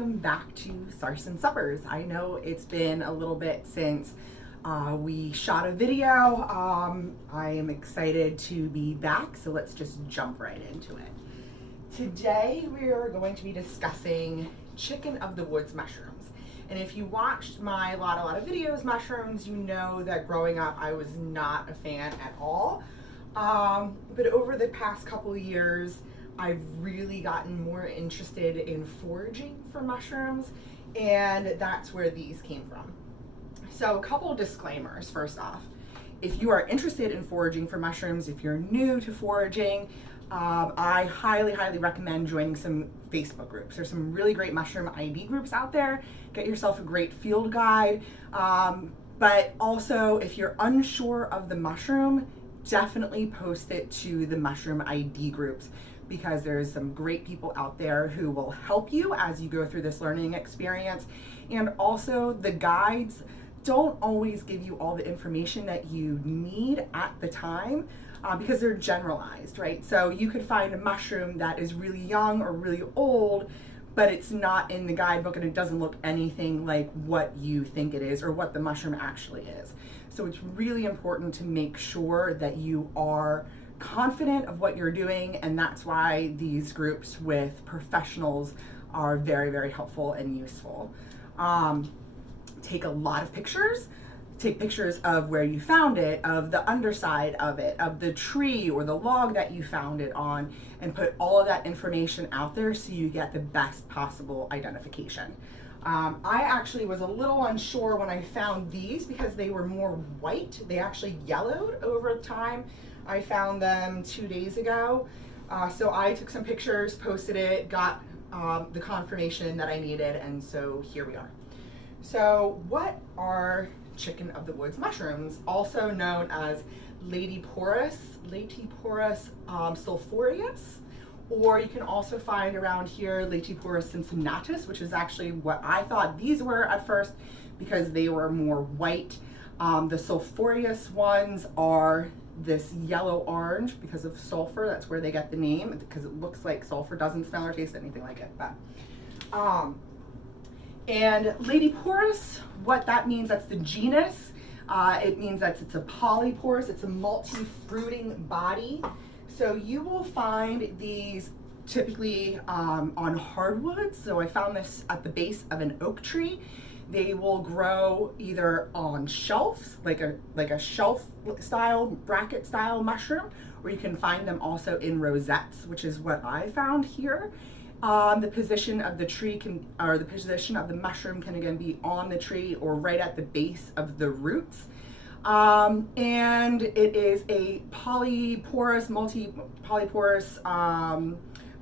welcome back to Sarson Suppers. I know it's been a little bit since we shot a video. I am excited to be back, so let's just jump right into it. Today we are going to be discussing chicken of the woods mushrooms. And if you watched my lot of videos, mushrooms, you know that growing up I was not a fan at all. But over the past couple of years, I've really gotten more interested in foraging for mushrooms, and that's where these came from. So a couple of disclaimers. First off, if you are interested in foraging for mushrooms, if you're new to foraging, I highly recommend joining some Facebook groups. There's some really great mushroom ID groups out there. Get yourself a great field guide. But also, if you're unsure of the mushroom, definitely post it to the mushroom ID groups, because there's some great people out there who will help you as you go through this learning experience. And also, the guides don't always give you all the information that you need at the time, because they're generalized, right? So you could find a mushroom that is really young or really old, but it's not in the guidebook and it doesn't look anything like what you think it is or what the mushroom actually is. So it's really important to make sure that you are confident of what you're doing, and that's why these groups with professionals are very helpful and useful. Take a lot of pictures. Take pictures of where you found it, of the underside of it, of the tree or the log that you found it on, and put all of that information out there so you get the best possible identification. I actually was a little unsure when I found these because they were more white. They actually yellowed over time. I found them 2 days ago. So I took some pictures, posted it, got the confirmation that I needed, and so here we are. So what are chicken of the woods mushrooms, also known as Laetiporus sulphureus, or you can also find around here Laetiporus cincinnatus, which is actually what I thought these were at first because they were more white. The sulphureus ones are this yellow orange because of sulfur. That's where they get the name, because it looks like sulfur, doesn't smell or taste anything like it. But and Laetiporus, what that means, that's the genus. It means that it's a polyporous, it's a multi-fruiting body. So you will find these typically on hardwoods. So I found this at the base of an oak tree. They will grow either on shelves, like a shelf style, bracket style mushroom, or you can find them also in rosettes, which is what I found here. The position of the tree the position of the mushroom can again be on the tree or right at the base of the roots. And it is a polyporous, multi-polyporous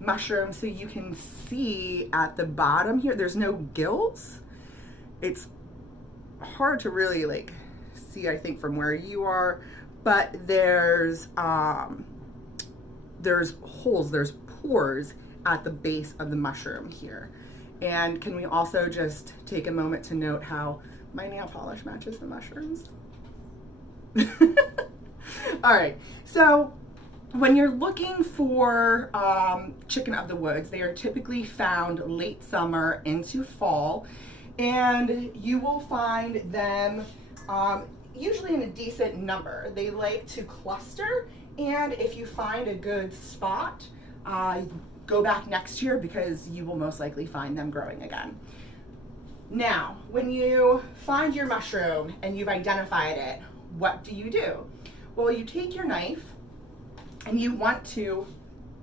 mushroom. So you can see at the bottom here, there's no gills. It's hard to really see, I think, from where you are, but there's holes, there's pores at the base of the mushroom here. And can we also just take a moment to note how my nail polish matches the mushrooms? All right, so when you're looking for chicken of the woods, they are typically found late summer into fall, and you will find them usually in a decent number. They like to cluster, and if you find a good spot, go back next year because you will most likely find them growing again. Now, when you find your mushroom and you've identified it, what do? Well, you take your knife and you want to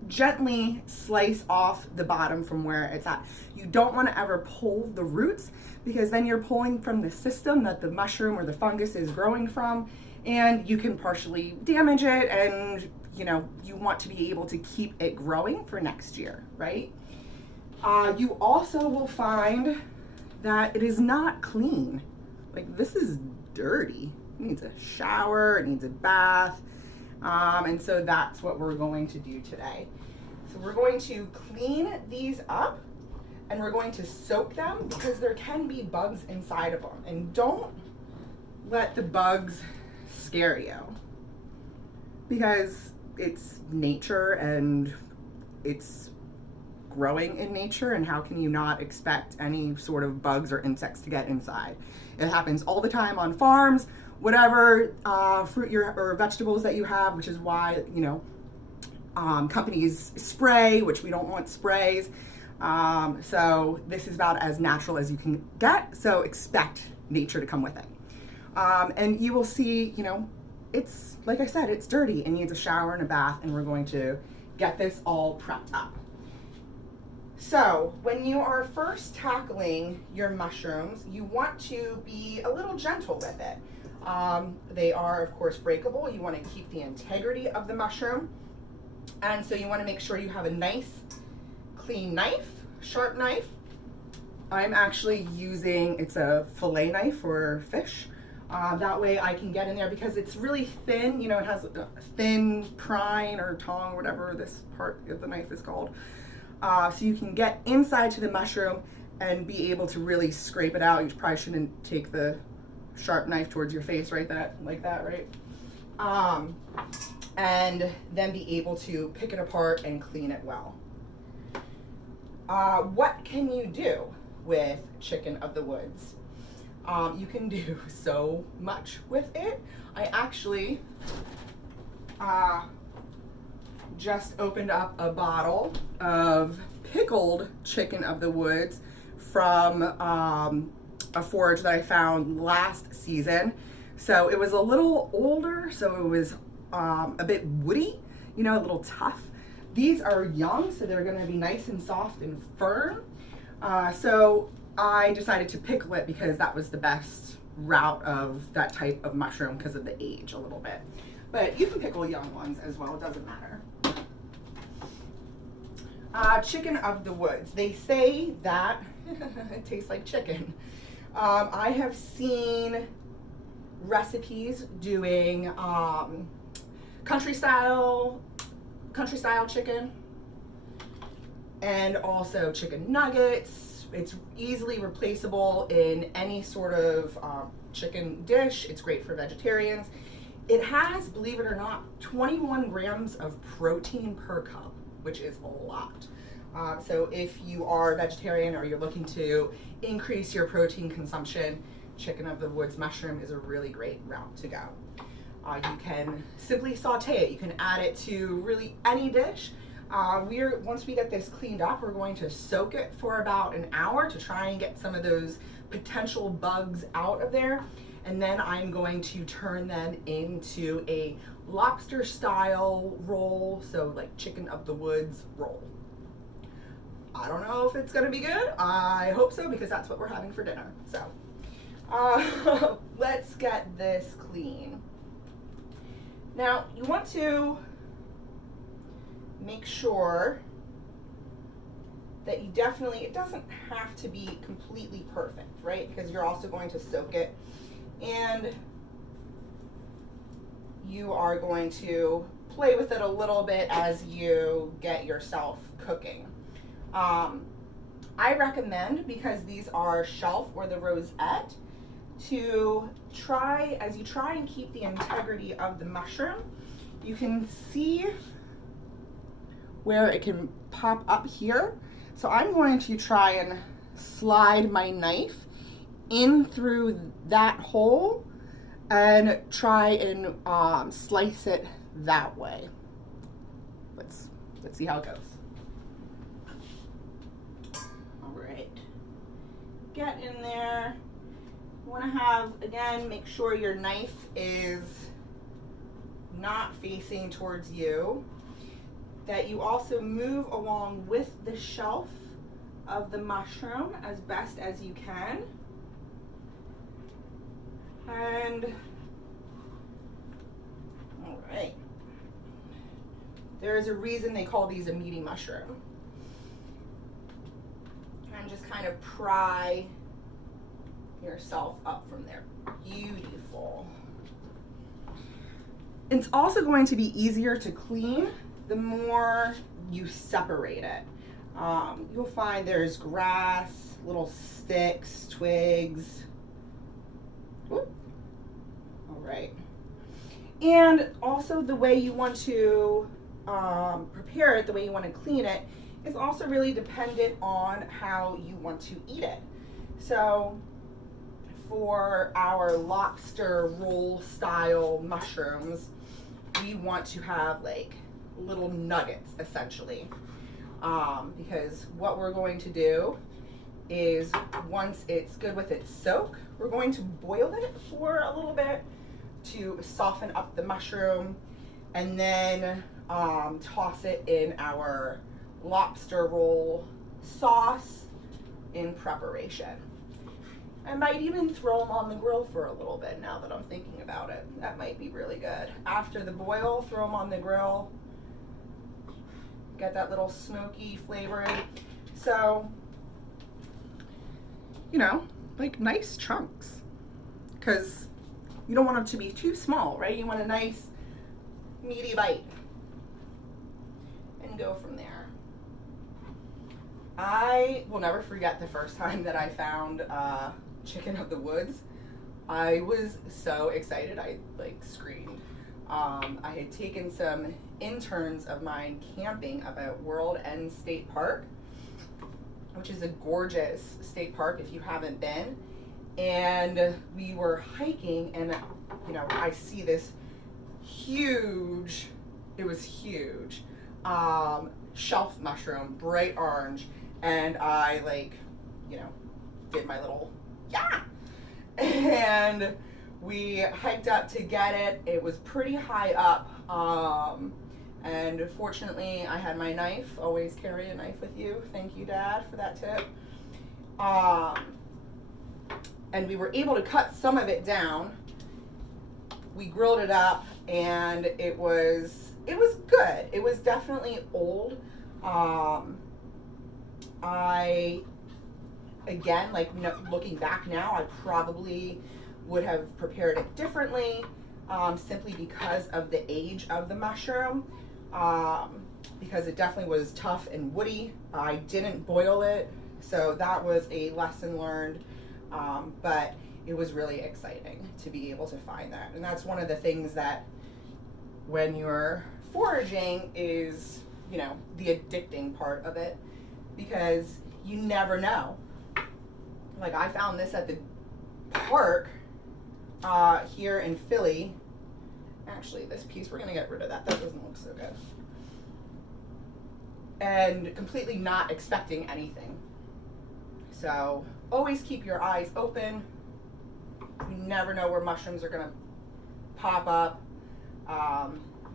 gently slice off the bottom from where it's at. You don't want to ever pull the roots, because then you're pulling from the system that the mushroom or the fungus is growing from, and you can partially damage it, and you want to be able to keep it growing for next year, right? You also will find that it is not clean. This is dirty. It needs a shower, it needs a bath. And so that's what we're going to do today. So we're going to clean these up, and we're going to soak them because there can be bugs inside of them. And don't let the bugs scare you, because it's nature and it's growing in nature, and how can you not expect any sort of bugs or insects to get inside? It happens all the time on farms, whatever fruit or vegetables that you have, which is why, you know, companies spray, which we don't want sprays. So this is about as natural as you can get, so expect nature to come with it. And you will see, you know, it's, like I said, it's dirty. It needs a shower and a bath, and we're going to get this all prepped up. So when you are first tackling your mushrooms, you want to be a little gentle with it. They are, of course, breakable. You want to keep the integrity of the mushroom. And so you want to make sure you have a nice, clean knife, sharp knife. I'm actually using, it's a fillet knife for fish. That way I can get in there because it's really thin. You know, it has a thin prine or tong, whatever this part of the knife is called. So you can get inside to the mushroom and be able to really scrape it out. You probably shouldn't take the sharp knife towards your face like that, right? And then be able to pick it apart and clean it well. What can you do with chicken of the woods? You can do so much with it. I actually just opened up a bottle of pickled chicken of the woods from a forage that I found last season. So it was a little older, so it was a bit woody, you know, a little tough. These are young, so they're gonna be nice and soft and firm. So I decided to pickle it because that was the best route of that type of mushroom because of the age a little bit. But you can pickle young ones as well, it doesn't matter. Chicken of the woods. They say that it tastes like chicken. I have seen recipes doing country style chicken, and also chicken nuggets. It's easily replaceable in any sort of chicken dish. It's great for vegetarians. It has, believe it or not, 21 grams of protein per cup, which is a lot. So if you are vegetarian or you're looking to increase your protein consumption, chicken of the woods mushroom is a really great route to go. You can simply saute it. You can add it to really any dish. Once we get this cleaned up, we're going to soak it for about an hour to try and get some of those potential bugs out of there. And then I'm going to turn them into a lobster-style roll, so like chicken of the woods roll. I don't know if it's gonna be good. I hope so, because that's what we're having for dinner. So let's get this clean. Now you want to make sure that you definitely, it doesn't have to be completely perfect, right? Because you're also going to soak it, and you are going to play with it a little bit as you get yourself cooking. I recommend, because these are shelf or the rosette, to try, as you try and keep the integrity of the mushroom, you can see where it can pop up here. So I'm going to try and slide my knife in through that hole and try and slice it that way. Let's see how it goes. All right, get in there. You want to have, again, make sure your knife is not facing towards you, that you also move along with the shelf of the mushroom as best as you can. And all right, there's a reason they call these a meaty mushroom. And just kind of pry yourself up from there. Beautiful. It's also going to be easier to clean the more you separate it. You'll find there's grass, little sticks, twigs. Whoop. All right. And also the way you want to prepare it, the way you want to clean it, is also really dependent on how you want to eat it. So for our lobster roll style mushrooms, we want to have like little nuggets essentially. Because what we're going to do is once it's good with its soak, we're going to boil it for a little bit to soften up the mushroom, and then toss it in our lobster roll sauce in preparation. I might even throw them on the grill for a little bit now that I'm thinking about it. That might be really good. After the boil, throw them on the grill. Get that little smoky flavor in. So, you know, like nice chunks. Because you don't want them to be too small, right? You want a nice meaty bite. And go from there. I will never forget the first time that I found chicken of the woods. I was so excited, I like screamed. I had taken some interns of mine camping up at World End State Park, which is a gorgeous state park if you haven't been. And we were hiking, and you know, I see this huge, it was huge, shelf mushroom, bright orange, and I like, you know, did my little yeah, and we hiked up to get it. It was pretty high up, and fortunately I had my knife. Always carry a knife with you. Thank you, Dad, for that tip. And we were able to cut some of it down. We grilled it up, and it was good. It was definitely old. Again, like looking back now, I probably would have prepared it differently, simply because of the age of the mushroom, because it definitely was tough and woody. I didn't boil it, so that was a lesson learned, but it was really exciting to be able to find that. And that's one of the things that when you're foraging is, you know, the addicting part of it, because you never know. Like I found this at the park here in Philly. Actually, this piece, we're gonna get rid of that. That doesn't look so good. And completely not expecting anything. So always keep your eyes open. You never know where mushrooms are gonna pop up.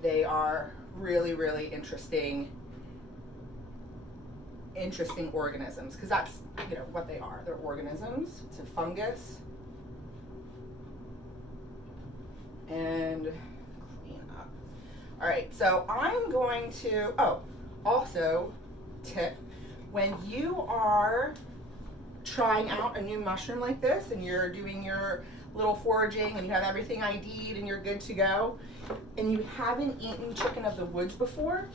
They are really, really interesting organisms, because that's, you know, what they are. They're organisms. It's a fungus. And clean up. All right, so I'm going to, also tip, when you are trying out a new mushroom like this and you're doing your little foraging and you have everything ID'd and you're good to go, and you haven't eaten chicken of the woods before,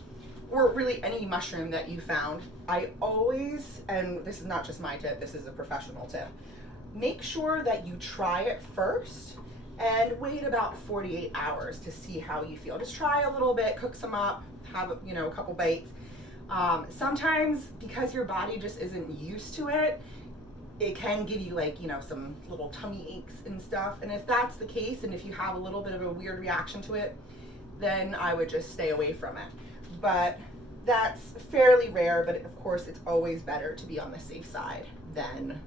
or really any mushroom that you found, I always, and this is not just my tip, this is a professional tip, make sure that you try it first and wait about 48 hours to see how you feel. Just try a little bit, cook some up, have, you know, a couple bites. Sometimes because your body just isn't used to it, it can give you like, you know, some little tummy aches and stuff. And if that's the case, and if you have a little bit of a weird reaction to it, then I would just stay away from it. But that's fairly rare, but of course it's always better to be on the safe side than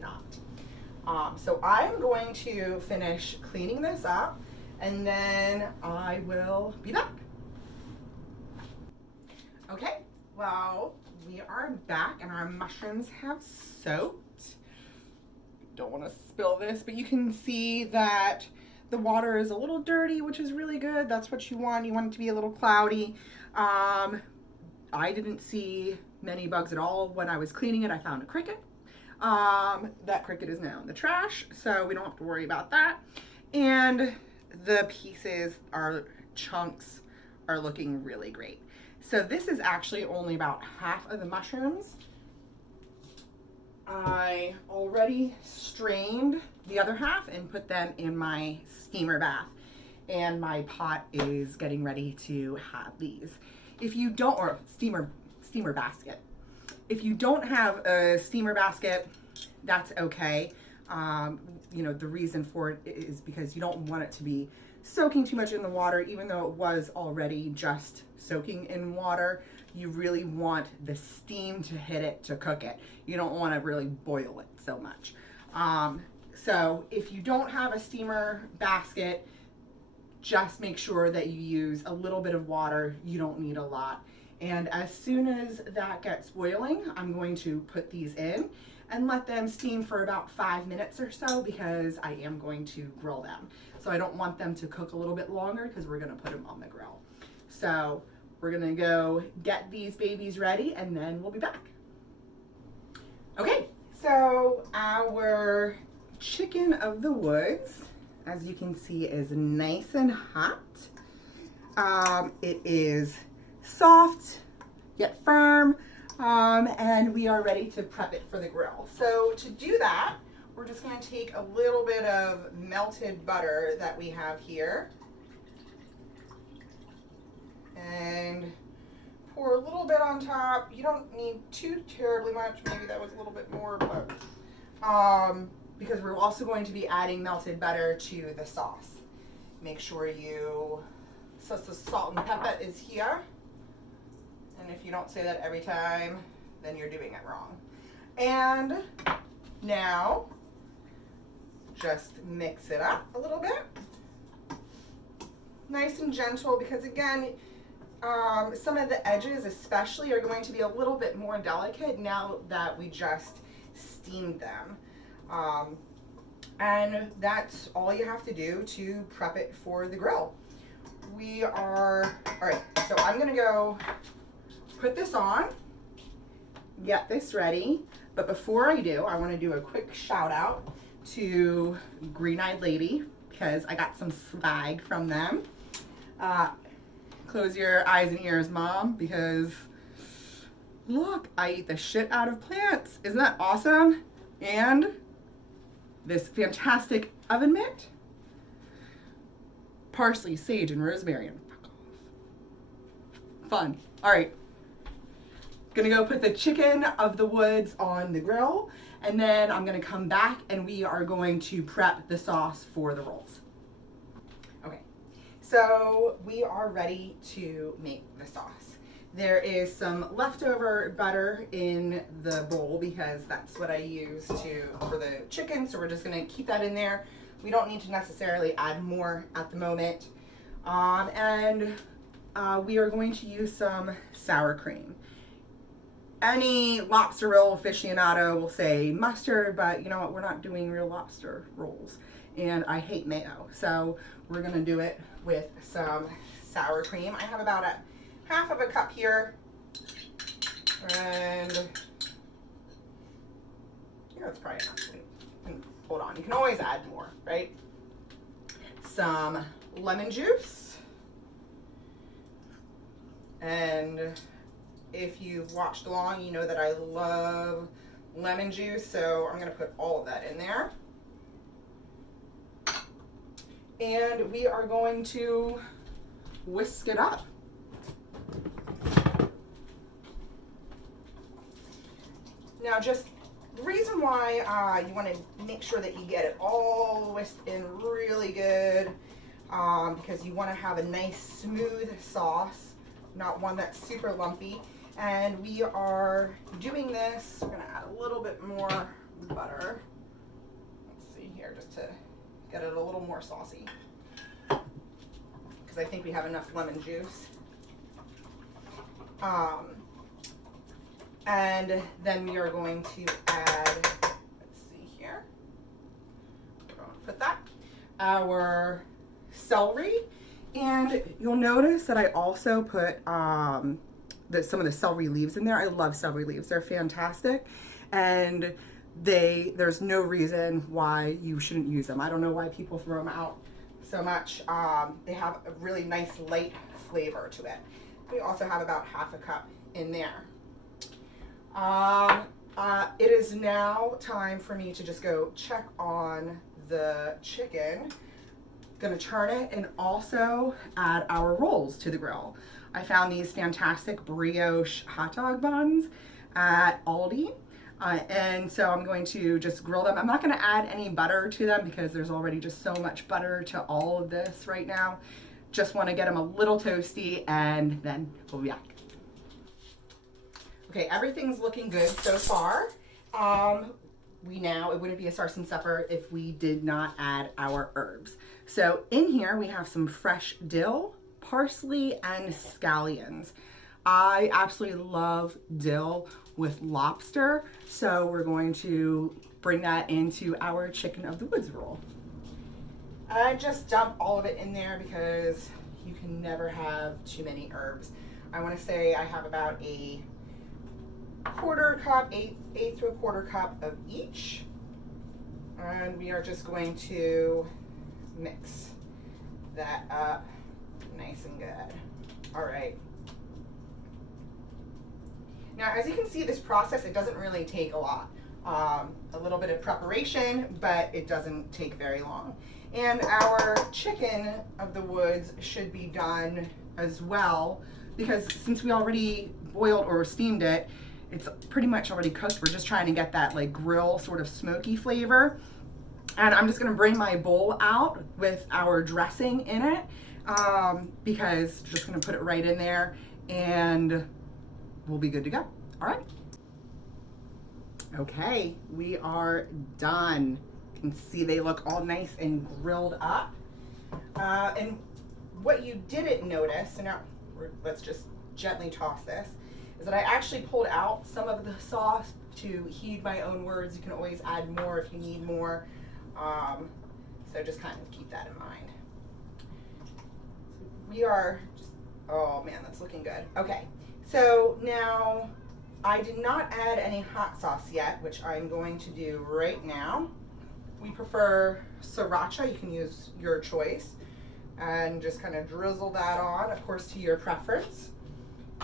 not. So I'm going to finish cleaning this up, and then I will be back. Okay, well, we are back and our mushrooms have soaked. Don't want to spill this, but you can see that the water is a little dirty, which is really good. That's what you want. You want it to be a little cloudy. I didn't see many bugs at all when I was cleaning it. I found a cricket. That cricket is now in the trash, so we don't have to worry about that. And the pieces, our chunks, are looking really great. So this is actually only about half of the mushrooms. I already strained the other half and put them in my steamer bath. And my pot is getting ready to have these. If you don't, or steamer steamer basket. If you don't have a steamer basket, that's okay. You know, the reason for it is because you don't want it to be soaking too much in the water, even though it was already just soaking in water. You really want the steam to hit it to cook it. You don't want to really boil it so much. So if you don't have a steamer basket, just make sure that you use a little bit of water. You don't need a lot. And as soon as that gets boiling, I'm going to put these in and let them steam for about 5 minutes or so, because I am going to grill them. So I don't want them to cook a little bit longer because we're going to put them on the grill. So we're going to go get these babies ready and then we'll be back. Okay, so our chicken of the woods, as you can see, is nice and hot. It is soft yet firm, and we are ready to prep it for the grill. So to do that, we're just going to take a little bit of melted butter that we have here and pour a little bit on top. You don't need too terribly much. Maybe that was a little bit more, but because we're also going to be adding melted butter to the sauce. Make sure you, so the salt and pepper is here. And if you don't say that every time, then you're doing it wrong. And now, just mix it up a little bit. Nice and gentle, because again, some of the edges especially are going to be a little bit more delicate now that we just steamed them. And that's all you have to do to prep it for the grill. All right, so I'm gonna go put this on, get this ready. But before I do, I wanna do a quick shout out to Green Eyed Lady, because I got some swag from them. Close your eyes and ears, Mom, because look, I eat the shit out of plants. Isn't that awesome? And this fantastic oven mitt, parsley, sage, and rosemary, and fuck off. Fun. All right. Gonna go put the chicken of the woods on the grill, and then I'm gonna come back and we are going to prep the sauce for the rolls. Okay, so we are ready to make the sauce. There is some leftover butter in the bowl because that's what I use for the chicken, so we're just gonna keep that in there. We don't need to necessarily add more at the moment. We are going to use some sour cream. Any lobster roll aficionado will say mustard, but you know what, we're not doing real lobster rolls. And I hate mayo, so we're gonna do it with some sour cream. I have about half of a cup here. And yeah, that's probably enough. Hold on, you can always add more, right? Some lemon juice. And if you've watched along, you know that I love lemon juice, so I'm gonna put all of that in there. And we are going to whisk it up. Now, just the reason why you want to make sure that you get it all whisked in really good, because you want to have a nice smooth sauce, not one that's super lumpy. And we are doing this, we're going to add a little bit more butter. Let's see here, just to get it a little more saucy, because I think we have enough lemon juice. And then we are going to add, let's see here, we're going to put that, our celery. And you'll notice that I also put some of the celery leaves in there. I love celery leaves, they're fantastic. And there's no reason why you shouldn't use them. I don't know why people throw them out so much. They have a really nice light flavor to it. We also have about half a cup in there. It is now time for me to just go check on the chicken. gonna turn it and also add our rolls to the grill. I found these fantastic brioche hot dog buns at Aldi. And so I'm going to just grill them. I'm not going to add any butter to them because there's already just so much butter to all of this right now. Just want to get them a little toasty, and then we'll be back. Okay, everything's looking good so far. It wouldn't be a Sarson supper if we did not add our herbs. So in here we have some fresh dill, parsley, and scallions. I absolutely love dill with lobster, so we're going to bring that into our chicken of the woods roll. I just dump all of it in there because you can never have too many herbs. I want to say I have about a quarter cup, eighth to a quarter cup of each, and we are just going to mix that up nice and good. All right. Now, as you can see, this process, it doesn't really take a lot. A little bit of preparation, but it doesn't take very long. And our chicken of the woods should be done as well, because since we already boiled or steamed it, it's pretty much already cooked. We're just trying to get that like grill sort of smoky flavor. And I'm just gonna bring my bowl out with our dressing in it, because just gonna put it right in there and we'll be good to go. All right. Okay, we are done. You can see they look all nice and grilled up. And what you didn't notice, so now let's just gently toss this, is that I actually pulled out some of the sauce to heed my own words. You can always add more if you need more. So just kind of keep that in mind. We are just, oh man, that's looking good. Okay, so now I did not add any hot sauce yet, which I'm going to do right now. We prefer sriracha, you can use your choice, and just kind of drizzle that on, of course, to your preference.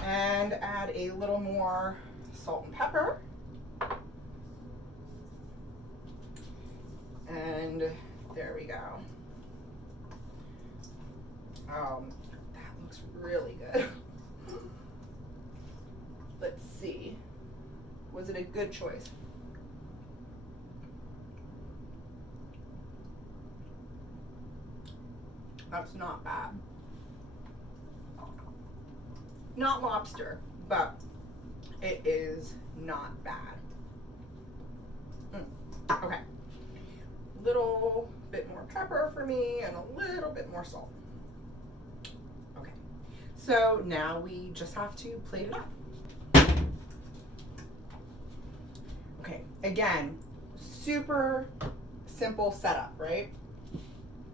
And add a little more salt and pepper. And there we go. That looks really good. Let's see. Was it a good choice? That's not bad. Not lobster, but it is not bad. Okay. Little bit more pepper for me and a little bit more salt. Okay. So now we just have to plate it up. Okay, again, super simple setup, right?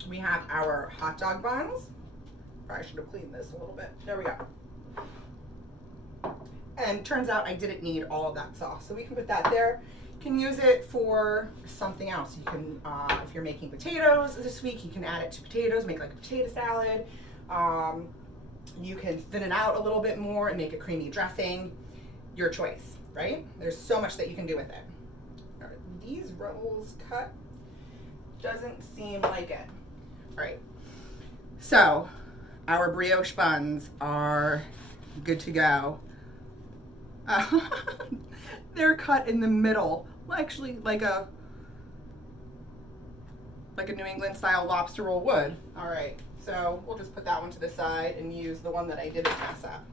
We have our hot dog buns. Probably should have cleaned this a little bit. There we go. And turns out I didn't need all of that sauce, so we can put that there. You can use it for something else. You can, if you're making potatoes this week, you can add it to potatoes, make like a potato salad. You can thin it out a little bit more and make a creamy dressing. Your choice, right? There's so much that you can do with it. Are these rolls cut? Doesn't seem like it. All right. So our brioche buns are good to go. They're cut in the middle, actually like a New England style lobster roll would. All right, so we'll just put that one to the side and use the one that I didn't mess up.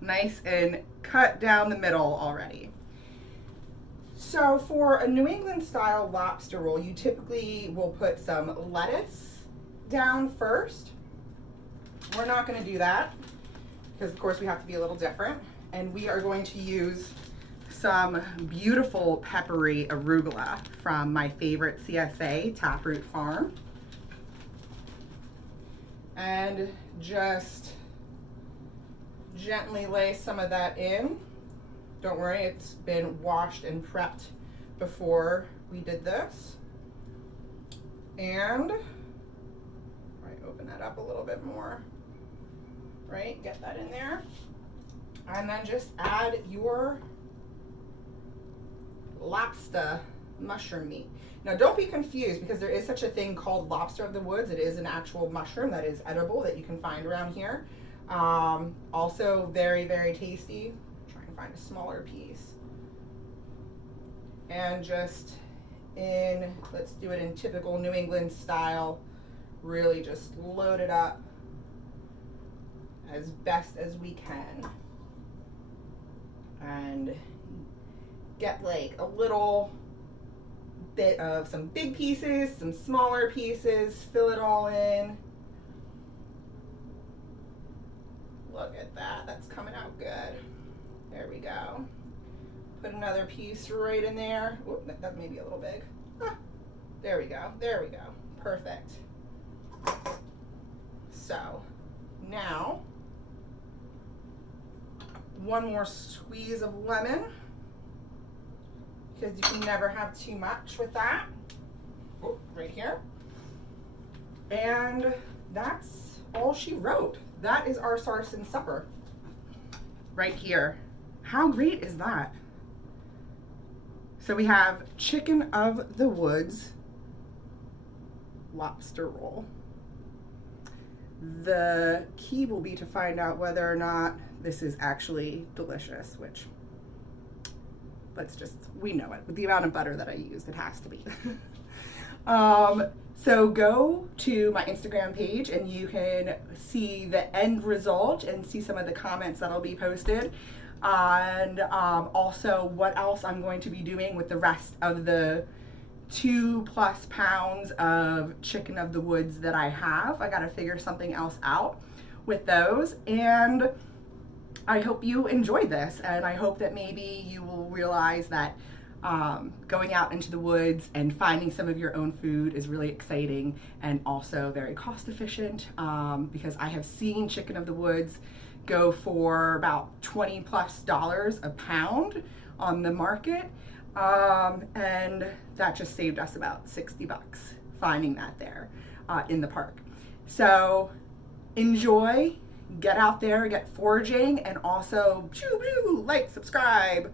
Nice and cut down the middle already. So for a New England style lobster roll, you typically will put some lettuce down first. We're not going to do that because of course we have to be a little different, and we are going to use some beautiful peppery arugula from my favorite CSA, Taproot Farm, and just gently lay some of that in. Don't worry, it's been washed and prepped before we did this. And open that up a little bit more, right? Get that in there. And then just add your Lobstah mushroom meat. Now don't be confused, because there is such a thing called lobster of the woods. It is an actual mushroom that is edible that you can find around here. Also very, very tasty. Try and find a smaller piece. And just let's do it in typical New England style. Really just load it up as best as we can. And get like a little bit of some big pieces, some smaller pieces, fill it all in. Look at that, that's coming out good. There we go. Put another piece right in there. Oop, that may be a little big. Ah, there we go, there we go. Perfect. So now, one more squeeze of lemon, because you can never have too much with that. Oh, right here. And that's all she wrote. That is our Sarson supper right here. How great is that? So we have chicken of the woods lobster roll. The key will be to find out whether or not this is actually delicious, which we know it. With the amount of butter that I used, it has to be. So go to my Instagram page and you can see the end result and see some of the comments that'll be posted. And also what else I'm going to be doing with the rest of the 2+ pounds of chicken of the woods that I have. I gotta figure something else out with those. And I hope you enjoyed this, and I hope that maybe you will realize that going out into the woods and finding some of your own food is really exciting and also very cost efficient, because I have seen chicken of the woods go for about $20+ a pound on the market, and that just saved us about $60 finding that there in the park. So enjoy, get out there, get foraging, and also like, subscribe,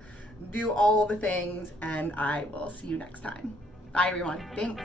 do all the things, and I will see you next time. Bye everyone, thanks.